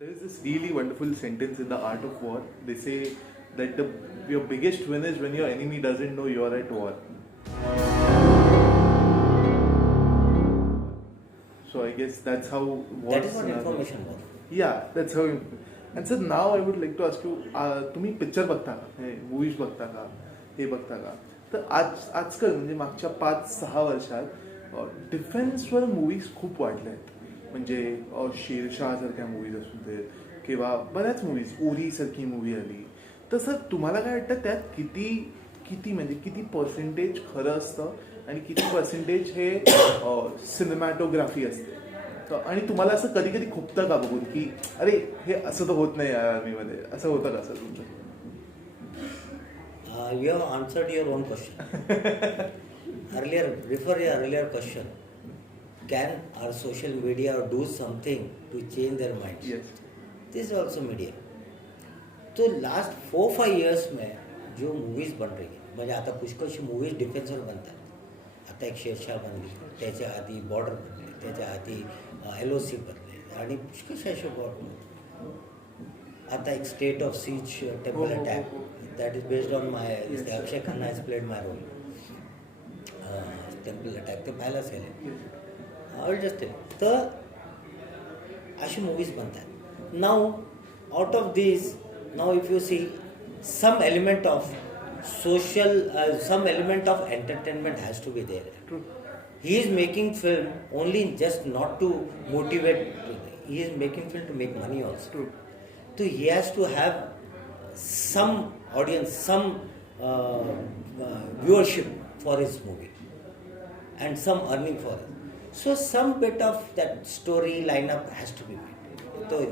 There is this really wonderful sentence in The Art of War. They say that your biggest win is when your enemy doesn't know you're at war. So I guess that's how That is what information was. Yeah, that's how. And so now I would like to ask you, तुम्ही picture बघता का, movies बघता का, हे बघता का? तर आजकाल म्हणजे मागच्या 5-6 वर्षात डिफेन्सवर मूवीज खूप वाढल्या आहेत. म्हणजे शेरशाह सारख्या मूवीज असू दे किंवा बऱ्याच मूवीज, उरी सारखी मूवी आली. तसं तुम्हाला काय वाटतं त्यात किती किती म्हणजे किती पर्सेंटेज खरं असतं आणि किती पर्सेंटेज हे सिनेमॅटोग्राफी असते? आणि तुम्हाला असं कधी कधी खुपतं का बघून की अरे हे असं तर होत नाही आर्मीमध्ये, असं होतं का सर तुमचं? You have answered your own question. Refer your earlier question. Can our social media do something to change their minds? Yes. This is also media. तो लास्ट 4-5 years में जो मूवीज बन रही आहे, म्हणजे आता पुष्कळशी मूवीज डिफेन्सवर बनतात. आता एक शेरशाह बनली, त्याच्या आधी बॉर्डर बनली, त्याच्या आधी LOC बनले आणि पुष्कळशा अशा बॉर्डर. आता एक state of siege temple attack that is based on my Akshay Khanna has played my role. Temple attack ते पाहायला असेल. I will just tell you. तर अशी मूवीज बनतात. Now out of these, now if you see some element of social, some element of entertainment has to be there. True. He is making film only just not to motivate. He is making film to make money also. True. So he has to have some audience, some viewership for his movie and some earning for it. So some bit of that story lineup has to be made. So,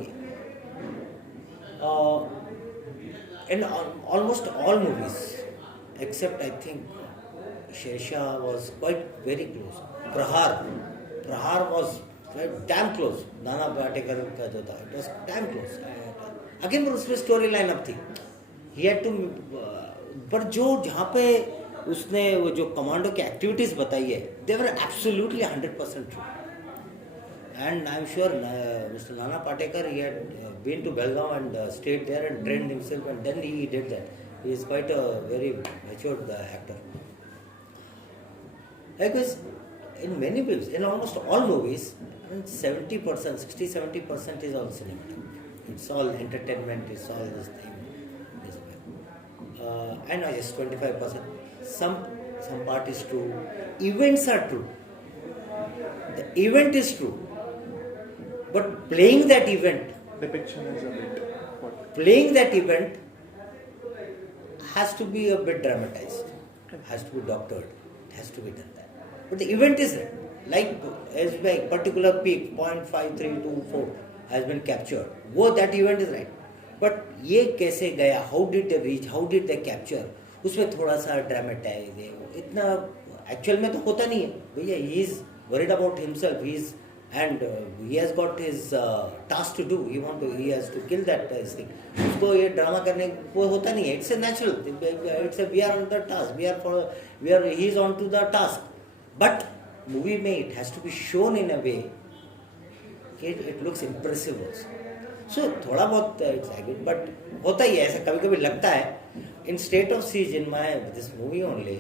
in almost all movies, except I think Shershaah was quite very close. Prahar was damn close. Nana Patekar का जो था, it was damn close. Again, पर उसमें story lineup थी. He had to, पर जो जहाँ पे उसने वो जो कमांडो की एक्टिविटीज़ बताई है, they were absolutely 100% true. And I'm sure Mr. Nana Patekar, he had been to Belgaum and stayed there and trained himself, and then he did that. He is quite a very matured actor. Because in many movies, in almost all movies, 70%, 60-70% is all cinema. It's all entertainment, it's all this thing. And just 25%. Some part is true. Events are true. The event is true. But playing that event, Depiction is a bit what? playing that event has to be a bit dramatized. Has to be doctored. It has to be done that. But the event is there. Like as by particular peak, 0.5324 has been captured. That event is right. But ये कैसे गया? How did they reach? How did they capture? उसमें थोड़ा सा dramatise है. इतना actual में तो होता नहीं है भैया. He is worried about himself. He has got his task to do. He has to kill that thing. उसको ये ड्रामा करने वो होता नहीं है. It's a natural. We are on the task. He is on to the task. But movie में it has to be shown in a way it looks impressive also. So थोड़ा बहुत it's agreed, but होता ही है ऐसा. कभी कभी लगता है in State of Siege in this movie only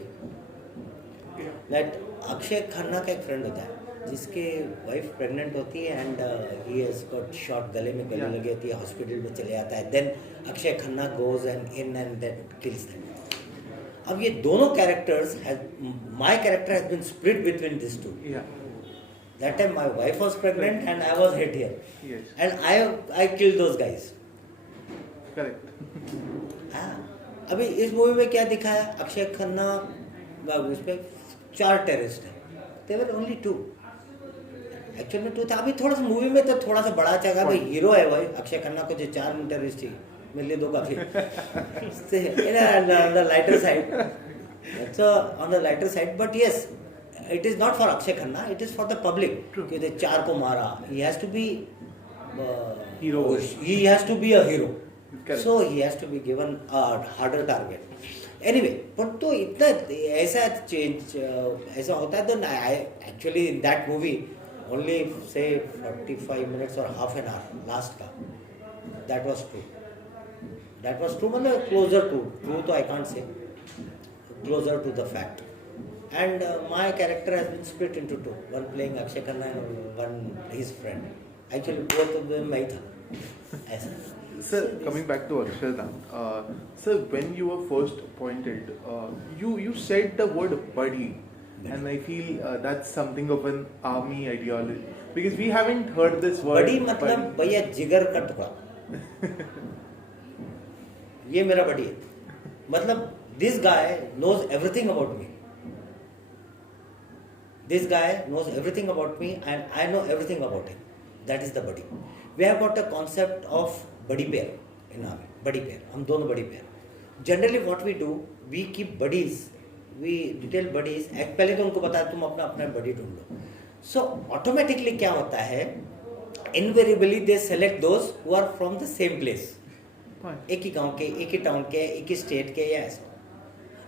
that Akshay Khanna का एक फ्रेंड होता है जिसके वाइफ प्रेग्नेंट होती है and he has got shot, गले में गले लगी होती है, हॉस्पिटल में चले जाता है. Then Akshaye Khanna goes in and then kills them. अब ये दोनों characters, my character has been split between this two. That time my wife was pregnant and I was hit here. Yes. And I killed those guys. Correct. हाँ. अभी इस movie में क्या दिखाया? अक्षय खन्ना उसमें 4 टेररिस्ट हैं. There were only 2. एक्चुअल में 2 था. अभी थोड़ा सा मूवी में तो थोड़ा सा बड़ा चला भाई. हीरो है भाई अक्षय खन्ना को जो 4 टेररिस्ट थी मेरे लिए 2 काफी. On the lighter side. So on the lighter side, but yes. It is not for Akshay Khanna, it is for the public. कि they 4 को मारा. He has to be hero. He has to be a hero. Correct. So he has to be given a harder target. Anyway, but तो इतना ऐसा change ऐसा होता है तो actually in that movie only say 45 minutes or half an hour last का that was true. That was true, मतलब closer to true, तो I can't say, closer to the fact. And my character has been split into two. One playing Akshay Khanna and one his friend. Actually, both of them मैं ही था. ऐसा. Sir, coming back to Akshardhan, sir, when you were first appointed, you said the word buddy, and I feel that's something of an army ideology because we haven't heard this word. बड़ी मतलब भैया जिगर का टुकड़ा. ये मेरा बड़ी है. मतलब this guy knows everything about me. This guy knows everything about me and I know everything about him. That is the buddy. We have got a concept of buddy pair in army. Buddy pair. हम दोनों buddy pair. Generally what we do, we keep buddies. We detail buddies. पहले तो उनको बताया तुम अपना अपना buddy ढूंढ लो. So automatically क्या होता है? Invariably they select those who are from the same place. एक ही गांव के, एक ही टाउन के, एक ही स्टेट के या ऐसा.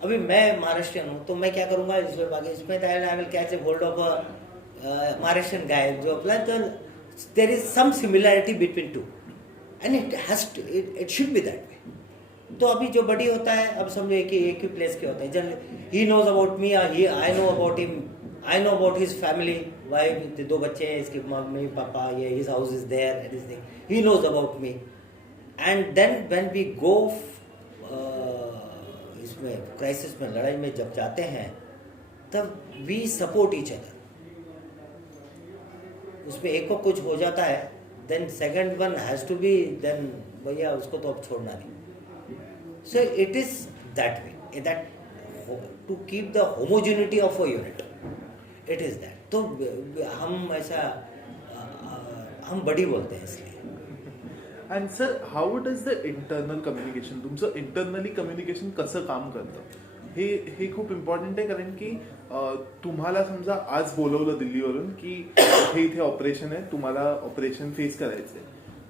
अभी मैं महाराष्ट्रियन हूँ तो मैं क्या करूँगा इसमें I will catch a hold of Maharashtrian guy जो अपना तो there is some similarity between two and it should be that way. तो अभी जो बड़ी होता है अब समझो एक ही प्लेस के होते हैं. Generally he knows about me, I know about him, I know about his family, wife, 2 बच्चे हैं इसके, मम्मी पापा, ये his house is there and this thing, he knows about me. And then when we go इसमें crisis में, लड़ाई में जब जाते हैं तब वी सपोर्ट ईच अदर. उसमें एक को कुछ हो जाता है then second one has to be, then भैया उसको तो अब छोड़ना नहीं. So it is that way, that to keep the homogeneity of a unit, it is that. तो हम ऐसा हम बड़ी बोलते हैं इसलिए. And sir, how does the internal communication, तुमचं internally communication कसं काम करतं हे खूप इम्पॉर्टंट आहे. कारण की तुम्हाला समजा आज बोलवलं दिल्लीवरून की इथे ऑपरेशन आहे, तुम्हाला ऑपरेशन फेस करायचंय,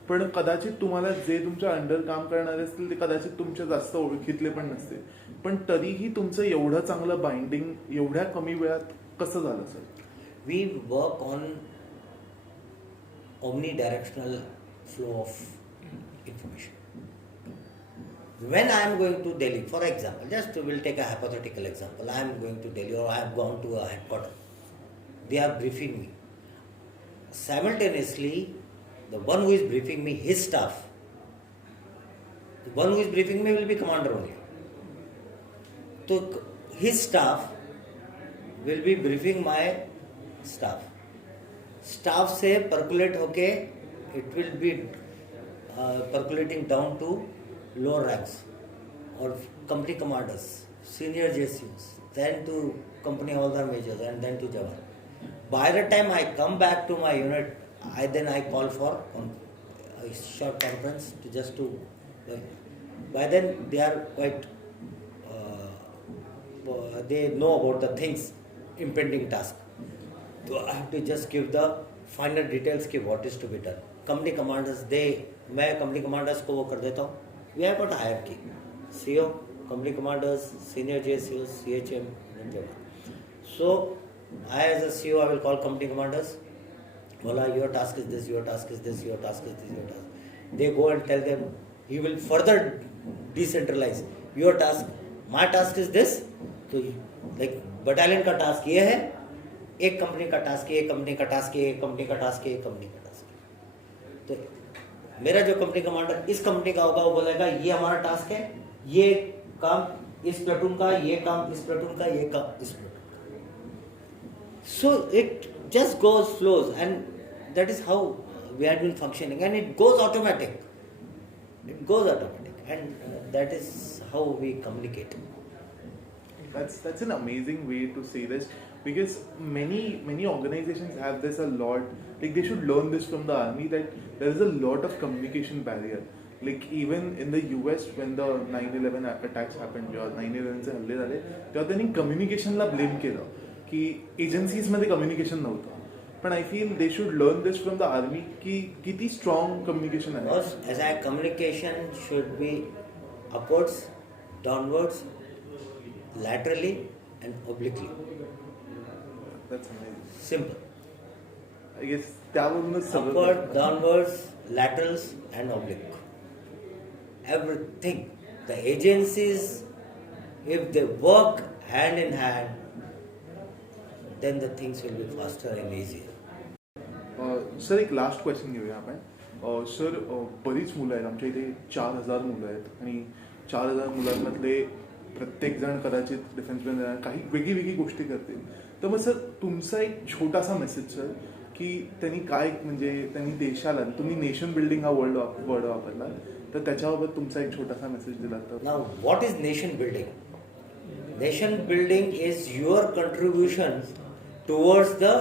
पण कदाचित तुम्हाला जे तुमच्या अंडर काम करणारे असतील ते कदाचित तुमच्या जास्त ओळखीतले पण नसतील, पण तरीही तुमचं एवढं चांगलं बाइंडिंग एवढ्या कमी वेळात कसं झालं sir? We work on omni directional flow of information. When I am going to Delhi, for example, just we'll take a hypothetical example. I am going to Delhi or I have gone to a headquarters. They are briefing me. Simultaneously, the one who is briefing me, his staff, the one who is briefing me will be commander only. So his staff will be briefing my staff. Staff से percolate होके it will be percolating down to lower ranks or company commanders, senior JCOs, then to company hawaldar majors and then to Jawan. By the time I come back to my unit, I call for a short conference to just to. By then they are quite. They know about the things, impending task. So I have to just give the final details कि what is to be done. Company commanders मैं company commanders को वो कर देता हूँ. We have got a hierarchy. CO, company commanders, senior JCOs, CHM, and Jawan. So I as a CO I will call company commanders. Bola, your task is this, your task is this, your task is this, your task. They go and tell them. He will further decentralize. Your task, my task is this. तो like battalion का task ये है. एक company का task है, एक company का task है, एक कंपनी का टास्क है, एक कंपनी का टास्क है. तो मेरा जो कंपनी कमांडर इस कंपनी का होगा वो बोलेगा ये हमारा टास्क है, ये काम इस प्लेटून का, ये काम इस प्लेटून का, ये काम इस प्लेटून का. So it just goes flows and that is how we had been functioning and it goes automatic. It goes automatic and that is how we communicate. That's an amazing way to say this because many organizations have this a lot. Like they should learn this from the army that there is a lot of communication barrier. Like even in the US when the 9/11 attacks happened, जेव्हा 9/11 चे हल्ले झाले तेव्हा त्यांनी कम्युनिकेशनला blame केलं की agencies मध्ये communication नव्हतं. पण I feel they should learn this from the army की किती strong communication आहे. Because as I communication should be upwards, downwards, laterally and obliquely. That's amazing. Simple. I guess त्यावरूनच सगळं Upward, downwards, laterals and oblique. Everything. The agencies, if they work hand in hand, then the things will be faster and easier. Sir एक last question घेऊया आपण. Sir बरीच मुलं आहेत आमच्या इथे 4,000 मुलं आहेत आणि 4,000 मुलांमधले प्रत्येकजण कदाचित डिफेन्समॅन काही वेगळी वेगळी गोष्टी करतील. तर मग सर तुमचा एक छोटासा मेसेज सर की त्यांनी काय म्हणजे त्यांनी देशाला तुम्ही नेशन बिल्डिंग हा वर्ड वापरला तर त्याच्याबाबत तुमचा एक छोटासा मेसेज दिला तर. Now, what is nation building? Nation building is your contribution towards the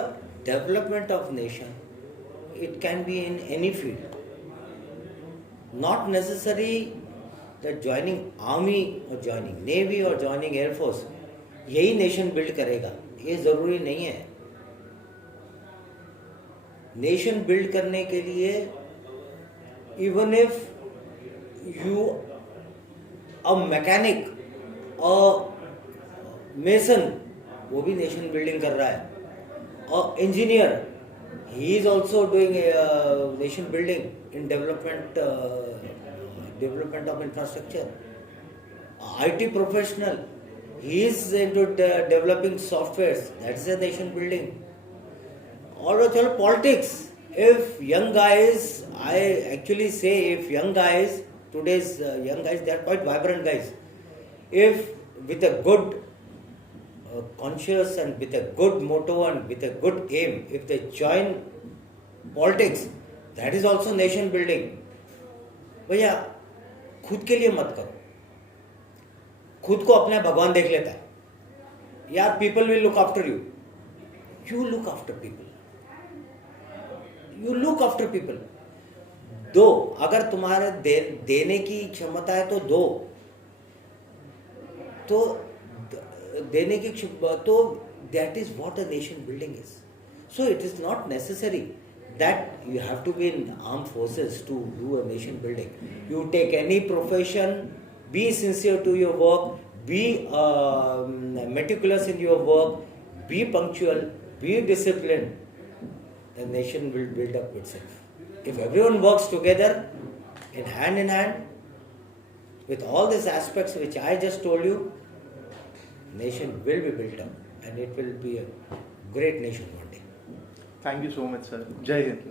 development of nation. It can be in any field. Not necessary that joining army or joining navy or joining air force यही nation build करेगा, ये ज़रूरी नहीं है. Nation build करने के लिए even if you a mechanic a mason वो भी नेशन बिल्डिंग कर रहा है. A engineer he is also doing nation building in development of infrastructure. IT professional, he is into developing softwares, that's a nation building. Or politics, if young guys, I actually say if young guys, today's young guys, they are quite vibrant guys. If with a good conscious and with a good motto and with a good aim, if they join politics, that is also nation building. भैया खुद के लिए मत करो, खुद को अपना भगवान देख लेता है. यार people will look after you. You look after people. You look after people. दो, अगर तुम्हारे देने की क्षमता है तो दो. तो देने की तो that is what a nation building is. So it is not necessary that you have to be in armed forces to do a nation building. You take any profession, be sincere to your work, be meticulous in your work, be punctual, be disciplined. The nation will build up itself. If everyone works together in hand with all these aspects which I just told you, nation will be built up and it will be a great nation one day. Thank you so much, sir. Jai Hind.